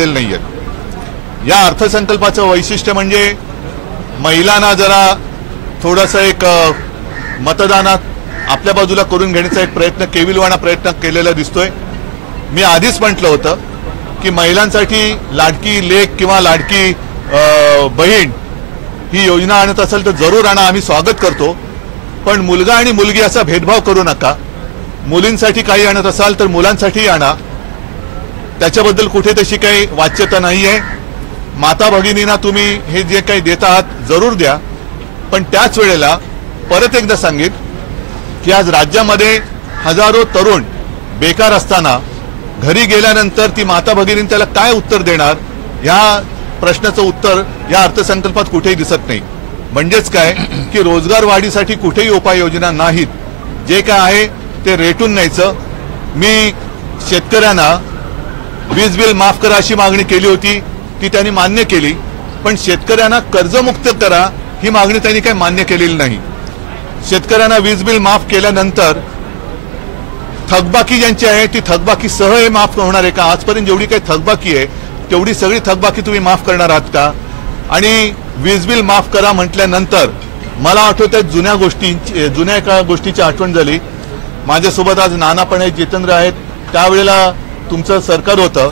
आलेले नाहीयेत। या अर्थसंकल्पाचं वैशिष्ट्य म्हणजे महिलांना जरा थोडंसं एक मतदानात आपल्या बाजूला करून घेण्याचा एक प्रयत्न, केविलवाणा प्रयत्न केलेला दिसतोय। मी आधीच म्हटलं होतं की महिलांसाठी लाडकी लेक किंवा लाडकी बहीण ही योजना आणत असेल तर जरूर आणा, आम्ही स्वागत करतो। पण मुलगा आणि मुलगी असा भेदभाव करू नका। मुलींसाठी काही आणत असाल तर मुलांसाठी आणा, त्याच्याबद्दल कुठे तशी काही वाच्यता नाहीये। माता भगिनींना तुम्ही हे जे काही देत आहात जरूर द्या, पण त्याच वेळेला परत एकदा सांगेन की आज राज्यामध्ये हजारो तरुण बेकार असताना घरी गेल्यानंतर ती माता भगिनी त्याला काय उत्तर देणार, या प्रश्नाचं उत्तर या अर्थसंकल्पात कुठेही दिसत नाही। म्हणजेच काय की रोजगार वाढीसाठी कुठेही उपाययोजना नाहीत। जे काय आहे ते रेटून न्यायचं। मी शेतकऱ्यांना वीज बिल माफ करा अशी मागणी केली होती, ती त्यांनी मान्य केली, पण शेतकऱ्यांना कर्जमुक्त करा ही मागणी त्यांनी काही मान्य केलेली नाही। शेतकऱ्यांना वीज बिल माफ केल्यानंतर थकबाकी ज्यांची आहे ती थकबाकी सह हे माफ होणार आहे का? आजपर्यंत जेवढी काही थकबाकी आहे तेवढी सगळी थकबाकी तुम्ही माफ करणार आहात का? आणि वीज बिल माफ करा म्हटल्यानंतर मला आठवतं जुन्या एका गोष्टीची आठवण झाली। माझ्यासोबत आज नाना पण आहेत, जितेंद्र आहेत। त्यावेळेला तुमचं सरकार होतं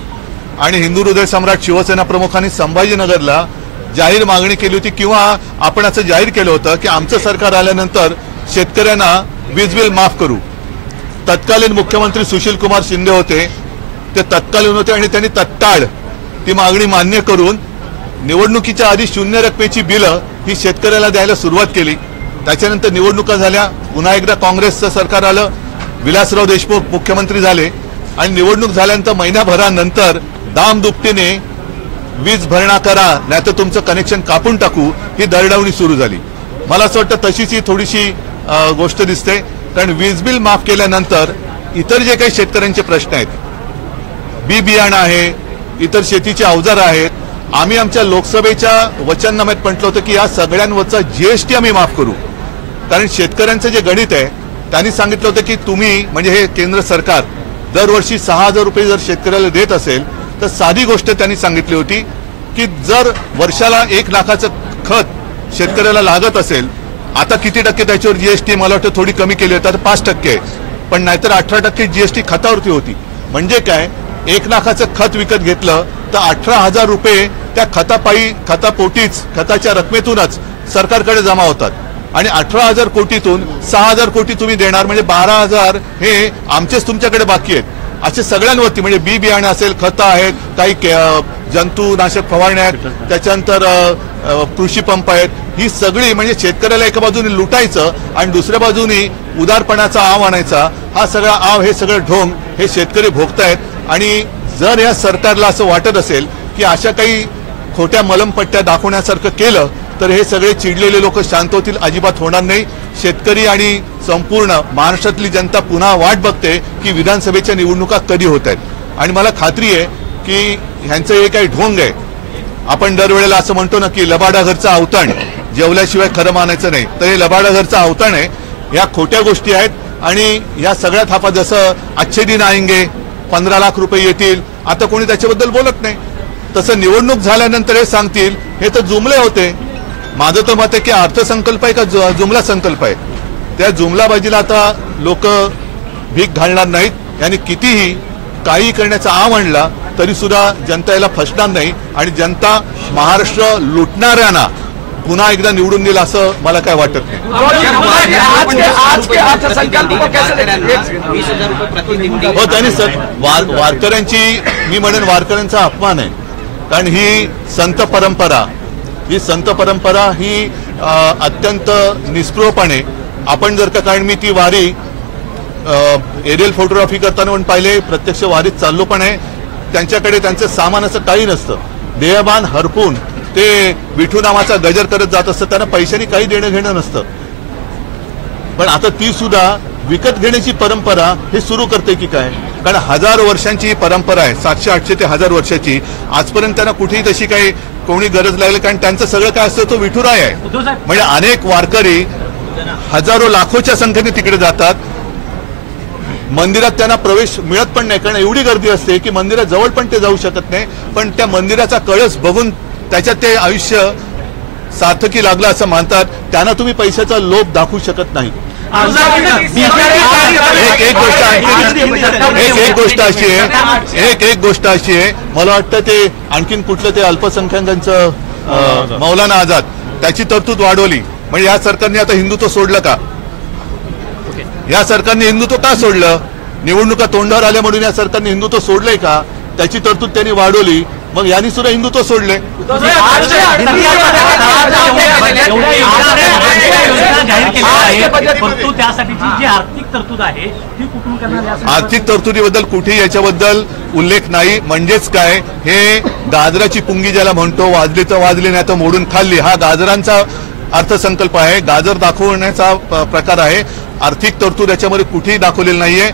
आणि हिंदू हृदय सम्राट शिवसेना प्रमुखांनी संभाजीनगरला जाहीर मागणी केली होती किंवा आपण असं जाहीर केलं होतं की आमचं सरकार आल्यानंतर शेतकऱ्यांना वीज बिल माफ करू। तत्कालीन मुख्यमंत्री सुशील कुमार शिंदे होते, ते तत्कालीन होते आणि त्यांनी तत्काळ ती मागणी मान्य करून निवडणुकीच्या आधी शून्य रकमेची बिलं ही शेतकऱ्याला द्यायला सुरुवात केली। त्याच्यानंतर निवडणुका झाल्या, पुन्हा एकदा काँग्रेसचं सरकार आलं, विलासराव देशमुख मुख्यमंत्री झाले आणि निवडणूक झाल्यानंतर महिनाभरानंतर दामदुपटीने वीज भरणा करा नाहीतर तुमचं कनेक्शन कापून टाकू ही दरडावणी सुरू झाली। मला असं वाटतं तशीच ही थोडीशी गोष्ट दिसते, कारण वीज बिल माफ केल्यानंतर इतर जे काही शेतकऱ्यांचे प्रश्न आहेत, बी बियाणं आहे, इतर शेतीचे अवजार आहेत, आम्ही आमच्या लोकसभेच्या वचननाम्यात म्हटलं होतं की या सगळ्यांवरचा जीएसटी आम्ही माफ करू। कारण शेतकऱ्यांचं जे गणित आहे त्यांनी सांगितलं होतं की तुम्ही म्हणजे हे केंद्र सरकार दरवर्षी 6,000 रुपये जर शेतकऱ्याला देत असेल तर साधी गोष्ट त्यांनी सांगितली होती की जर वर्षाला 1 लाखाचं खत शेतकऱ्याला लागत असेल, आता किती टक्के त्याच्यावर जीएसटी मला वाटतं थोडी कमी केली होती, आता 5% आहे, पण नाहीतर 18% जीएसटी खतावरती होती। म्हणजे काय, 1 लाखाचं खत विकत घेतलं तर 18,000 रुपये त्या खतापोटीच खताच्या रकमेतूनच सरकारकडे जमा होतात आणि 18,000 कोटीतून 6,000 कोटी तुम्ही देणार, म्हणजे 12,000 हे आमचेच तुमच्याकडे बाकी आहेत। असे सगळ्यांवरती म्हणजे बी बियाणे असेल, खतं आहेत, काही जंतुनाशक फवारण्या आहेत, त्याच्यानंतर कृषी पंप आहेत, ही सगळी म्हणजे शेतकऱ्याला एका बाजूने लुटायचं आणि दुसऱ्या बाजूने उदारपणाचा आव आणायचा, हा सगळा आव, हे सगळं ढोंग हे शेतकरी भोगतायत। आणि जर या सरकारला असं वाटत असेल की अशा काही खोट्या मलमपट्ट्या दाखवण्यासारखं केलं तर हे सगळे चिडलेले लोक शांत होतील, अजिबात होणार नाही। शेतकरी आणि संपूर्ण महाराष्ट्रातली जनता पुन्हा वाट बघते की विधानसभेच्या निवडणुका कधी होत आहेत। आणि मला खात्री आहे की ह्यांचं हे काही ढोंग आहे, आपण दरवेळेला असं म्हणतो ना की लबाडा घरचा अवताण, जेवल्याशिवाय खरं मानायचं नाही, तर हे लबाडा घरचा अवताण आहे, या खोट्या गोष्टी आहेत। आणि या सगळ्या थापा जसं अच्छे दिन आएंगे, 15 लाख रुपये येतील, आता कोणी त्याच्याबद्दल बोलत नाही, तसं निवडणूक झाल्यानंतर हे सांगतील, हे तर जुमले होते। माझं तर मत आहे की अर्थसंकल्प आहे का जुमला संकल्प आहे, त्या जुमलाबाजीला आता लोक भीक घालणार नाहीत। यांनी कितीही काही करण्याचा आव आणला तरी सुद्धा जनता याला फसणार नाही आणि जनता महाराष्ट्र लुटणाऱ्यांना पुन्हा एकदा निवडून देईल असं मला काय वाटत नाही। हो, त्यांनी वारकऱ्यांची, मी म्हणेन वारकऱ्यांचा अपमान आहे, कारण ही संत परंपरा ही अत्यंत निस्पृहपणे आपण जर का, कारण मी ती वारी एरियल फोटोग्राफी करताना पण पाहिले, प्रत्यक्ष वारीत चाललो पण आहे, त्यांच्याकडे त्यांचं सामान असं काही नसतं, देहभान हरपून ते विठू नामाचा गजर करत जात असतं, त्यांना पैशांनी काही देणं घेणं नसतं। पण आता ती सुद्धा विकत घेण्याची परंपरा हे सुरू करते की काय, कारण 1000 वर्षांची ही परंपरा आहे, 700-800 ते 1000 वर्षाची, आजपर्यंत त्यांना कुठेही तशी काही कोणी गरज लागली, कारण त्यांचं सगळं काय असतं तो विठुराय आहे। म्हणजे अनेक वारकरी हजारो लाखोच्या संख्येने तिकडे जातात। मंदिरात त्यांना प्रवेश मिळत पण नाही, कारण एवढी गर्दी असते की मंदिरात जवळ पण ते जाऊ शकत नाही. पण त्या मंदिराचा कळस बघून त्याच्यात ते आयुष्य सार्थकी लागलं असं मानतात. त्यांना तुम्ही पैशाचा लोभ दाखवू शकत नाही. एक गोष्ट अशी आहे, मला वाटतं ते आणखीन कुठलं ते अल्पसंख्याकांचं मौलाना आझाद त्याची तरतूद वाढवली. म्हणजे या सरकारने आता हिंदुत्व सोडलं का? या सरकारने हिंदुत्व का सोडलं? निवडणुका तोंडावर आल्या म्हणून या सरकारने हिंदुत्व सोडलंय का? त्याची तरतूद त्यांनी वाढवली, मग यांनी सुद्धा हिंदुत्व सोडले. आर्थिक तरतुदीबद्दल कुठेही याच्याबद्दल उल्लेख नाही. म्हणजेच काय, हे गाजराची पुंगी ज्याला म्हणतो, वाजली तर वाजली नाही तर मोडून खाल्ली, हा गाजरांचा अर्थसंकल्प आहे. गाजर दाखवण्याचा प्रकार आहे. आर्थिक तरतूद याच्यामध्ये कुठेही दाखवलेली नाहीये.